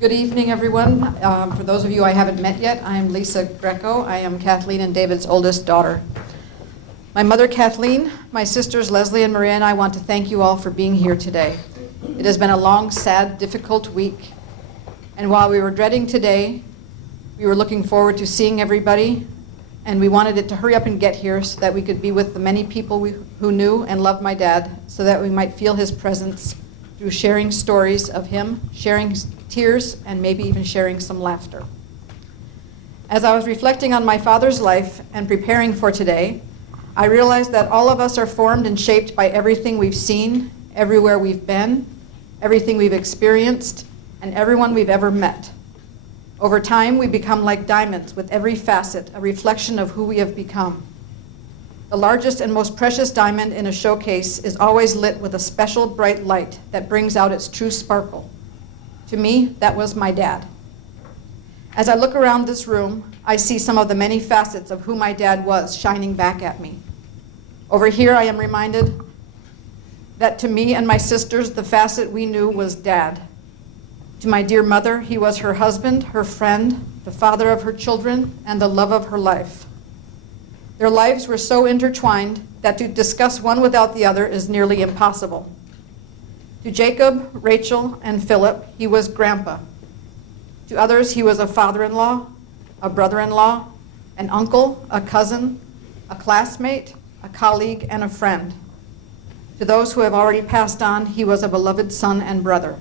Good evening, everyone. For those of you I haven't met yet, I am Lisa Greco. I am Kathleen and David's oldest daughter. My mother, Kathleen, my sisters, Leslie and Maria, and I want to thank you all for being here today. It has been a long, sad, difficult week. And while we were dreading today, we were looking forward to seeing everybody, and we wanted it to hurry up and get here so that we could be with the many people who knew and loved my dad, so that we might feel his presence through sharing stories of him, sharing tears, and maybe even sharing some laughter. As I was reflecting on my father's life and preparing for today, I realized that all of us are formed and shaped by everything we've seen, everywhere we've been, everything we've experienced, and everyone we've ever met. Over time, we become like diamonds, with every facet a reflection of who we have become. The largest and most precious diamond in a showcase is always lit with a special bright light that brings out its true sparkle. To me, that was my dad. As I look around this room, I see some of the many facets of who my dad was shining back at me. Over here, I am reminded that to me and my sisters, the facet we knew was Dad. To my dear mother, he was her husband, her friend, the father of her children, and the love of her life. Their lives were so intertwined that to discuss one without the other is nearly impossible. To Jacob, Rachel, and Philip, he was Grandpa. To others, he was a father-in-law, a brother-in-law, an uncle, a cousin, a classmate, a colleague, and a friend. To those who have already passed on, he was a beloved son and brother.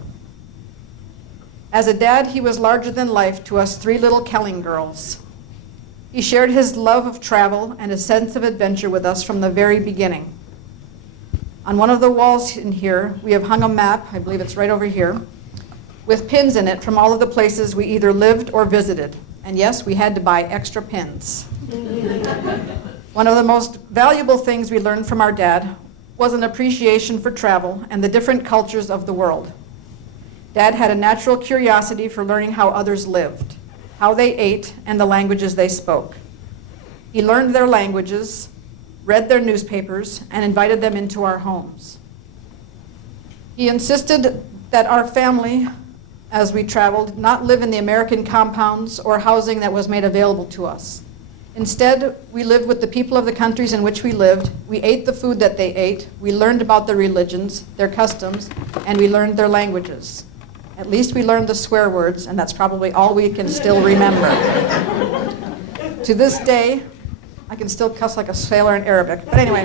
As a dad, he was larger than life to us three little Kelling girls. He shared his love of travel and a sense of adventure with us from the very beginning. On one of the walls in here, we have hung a map, I believe it's right over here, with pins in it from all of the places we either lived or visited. And yes, we had to buy extra pins. One of the most valuable things we learned from our dad was an appreciation for travel and the different cultures of the world. Dad had a natural curiosity for learning how others lived, how they ate, and the languages they spoke. He learned their languages, read their newspapers, and invited them into our homes. He insisted that our family, as we traveled, not live in the American compounds or housing that was made available to us. Instead, we lived with the people of the countries in which we lived. We ate the food that they ate. We learned about their religions, their customs, and we learned their languages. At least we learned the swear words, and that's probably all we can still remember. To this day, I can still cuss like a sailor in Arabic. But anyway,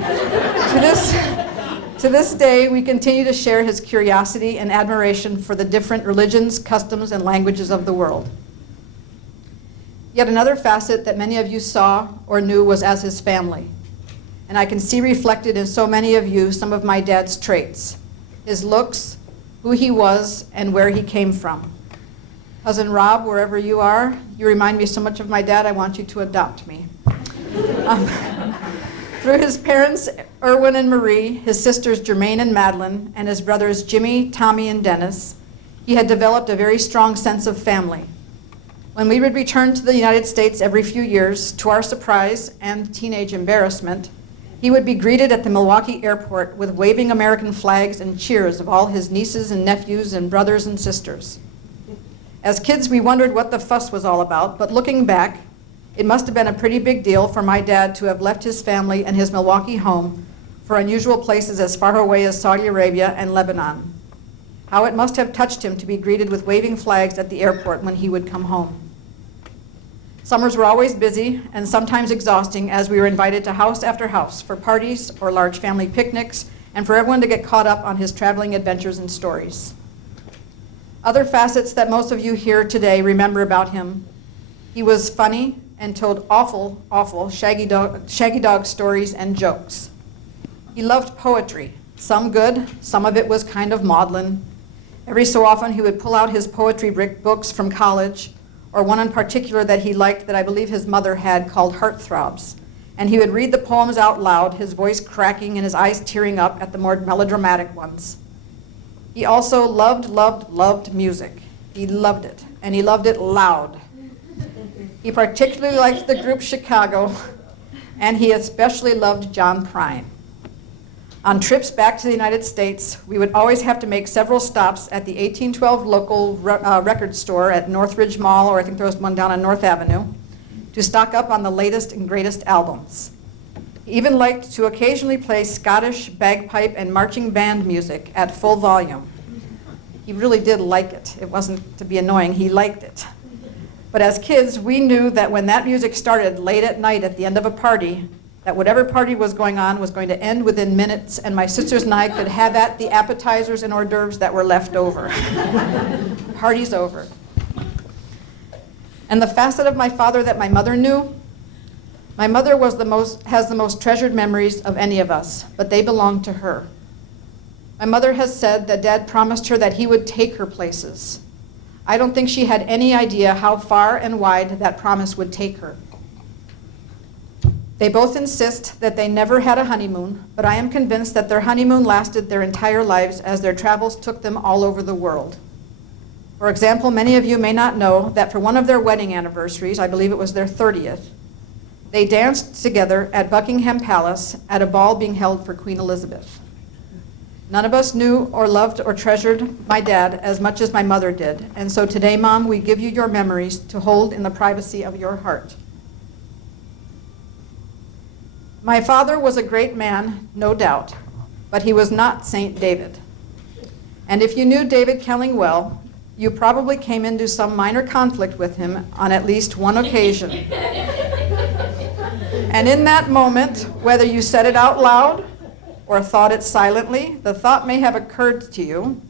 to this day, we continue to share his curiosity and admiration for the different religions, customs, and languages of the world. Yet another facet that many of you saw or knew was as his family. And I can see reflected in so many of you some of my dad's traits, his looks, who he was, and where he came from. Cousin Rob, wherever you are, you remind me so much of my dad, I want you to adopt me. Through his parents, Erwin and Marie, his sisters Jermaine and Madeline, and his brothers Jimmy, Tommy, and Dennis, he had developed a very strong sense of family. When we would return to the United States every few years, to our surprise and teenage embarrassment, he would be greeted at the Milwaukee airport with waving American flags and cheers of all his nieces and nephews and brothers and sisters. As kids, we wondered what the fuss was all about, but looking back, it must have been a pretty big deal for my dad to have left his family and his Milwaukee home for unusual places as far away as Saudi Arabia and Lebanon. How it must have touched him to be greeted with waving flags at the airport when he would come home. Summers were always busy and sometimes exhausting, as we were invited to house after house for parties or large family picnics, and for everyone to get caught up on his traveling adventures and stories. Other facets that most of you here today remember about him: he was funny and told awful shaggy dog stories and jokes. He loved poetry, some good, some of it was kind of maudlin. Every so often he would pull out his poetry books from college, or one in particular that he liked that I believe his mother had, called Heartthrobs. And he would read the poems out loud, his voice cracking and his eyes tearing up at the more melodramatic ones. He also loved music. He loved it, and he loved it loud. He particularly liked the group Chicago, and he especially loved John Prine. On trips back to the United States, we would always have to make several stops at the 1812 local record store at Northridge Mall, or I think there was one down on North Avenue, to stock up on the latest and greatest albums. He even liked to occasionally play Scottish bagpipe and marching band music at full volume. He really did like it. It wasn't to be annoying, he liked it. But as kids, we knew that when that music started late at night at the end of a party, that whatever party was going on was going to end within minutes, and my sisters and I could have at the appetizers and hors d'oeuvres that were left over. Party's over. And the facet of my father that my mother knew, my mother has the most treasured memories of any of us, but they belong to her. My mother has said that Dad promised her that he would take her places. I don't think she had any idea how far and wide that promise would take her. They both insist that they never had a honeymoon, but I am convinced that their honeymoon lasted their entire lives as their travels took them all over the world. For example, many of you may not know that for one of their wedding anniversaries, I believe it was their 30th, they danced together at Buckingham Palace at a ball being held for Queen Elizabeth. None of us knew or loved or treasured my dad as much as my mother did, and so today, Mom, we give you your memories to hold in the privacy of your heart. My father was a great man, no doubt, but he was not St. David. And if you knew David Kelling well, you probably came into some minor conflict with him on at least one occasion. And in that moment, whether you said it out loud or thought it silently, the thought may have occurred to you,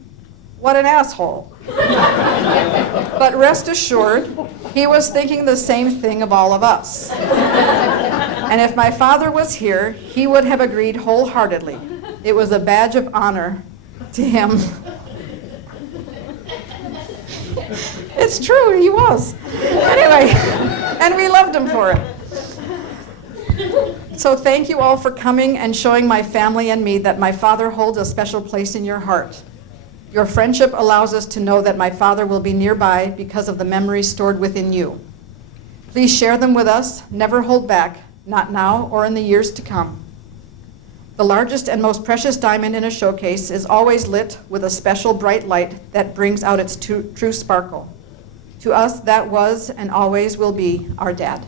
what an asshole. But rest assured, he was thinking the same thing of all of us. And if my father was here, he would have agreed wholeheartedly. It was a badge of honor to him. It's true, he was. Anyway, and we loved him for it. So thank you all for coming and showing my family and me that my father holds a special place in your heart. Your friendship allows us to know that my father will be nearby because of the memories stored within you. Please share them with us, never hold back, not now or in the years to come. The largest and most precious diamond in a showcase is always lit with a special bright light that brings out its true sparkle. To us, that was and always will be our dad.